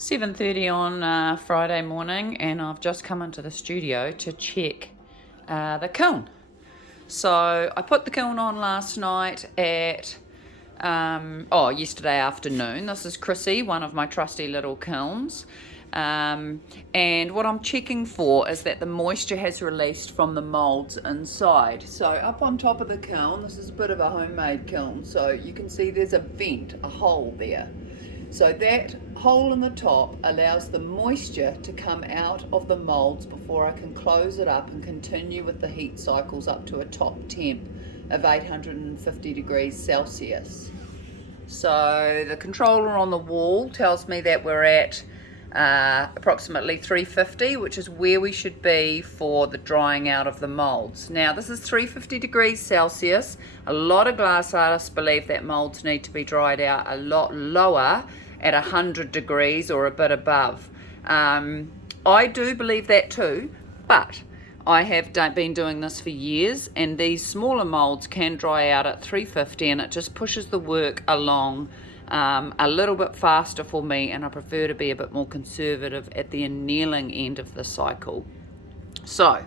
7:30 on Friday morning, and I've just come into the studio to check the kiln. So I put the kiln on last night at yesterday afternoon. This is Chrissy, one of my trusty little kilns. And what I'm checking for is that the moisture has released from the moulds inside. So up on top of the kiln, this is a bit of a homemade kiln, so you can see there's a vent, a hole there. So that hole in the top allows the moisture to come out of the moulds before I can close it up and continue with the heat cycles up to a top temp of 850 degrees Celsius. So the controller on the wall tells me that we're at approximately 350, which is where we should be for the drying out of the moulds. Now this is 350 degrees Celsius. A lot of glass artists believe that moulds need to be dried out a lot lower at 100 degrees or a bit above. I do believe that too, but I have been doing this for years, and these smaller moulds can dry out at 350, and it just pushes the work along a little bit faster for me, and I prefer to be a bit more conservative at the annealing end of the cycle. So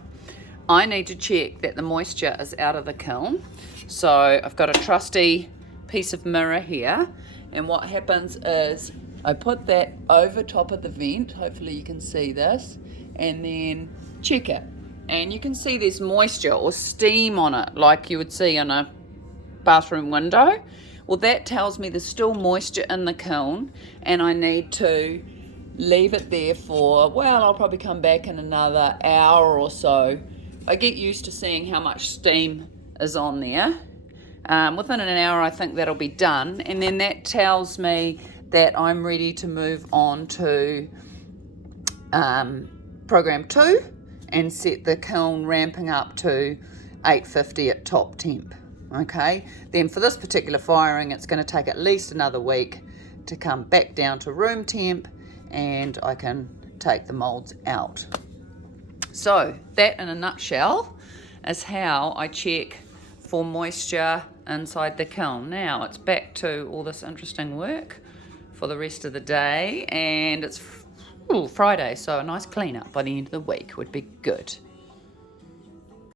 I need to check that the moisture is out of the kiln. So I've got a trusty piece of mirror here, and what happens is I put that over top of the vent, hopefully you can see this, and then check it, and you can see there's moisture or steam on it like you would see on a bathroom window. Well, that tells me there's still moisture in the kiln, and I need to leave it there for, well, I'll probably come back in another hour or so. I get used to seeing how much steam is on there. Within an hour, I think that'll be done, and then that tells me that I'm ready to move on to program 2 and set the kiln ramping up to 850 at top temp. Okay, then for this particular firing, it's going to take at least another week to come back down to room temp, and I can take the moulds out. So that in a nutshell is how I check for moisture inside the kiln. Now it's back to all this interesting work for the rest of the day, and it's Friday, so a nice clean up by the end of the week would be good.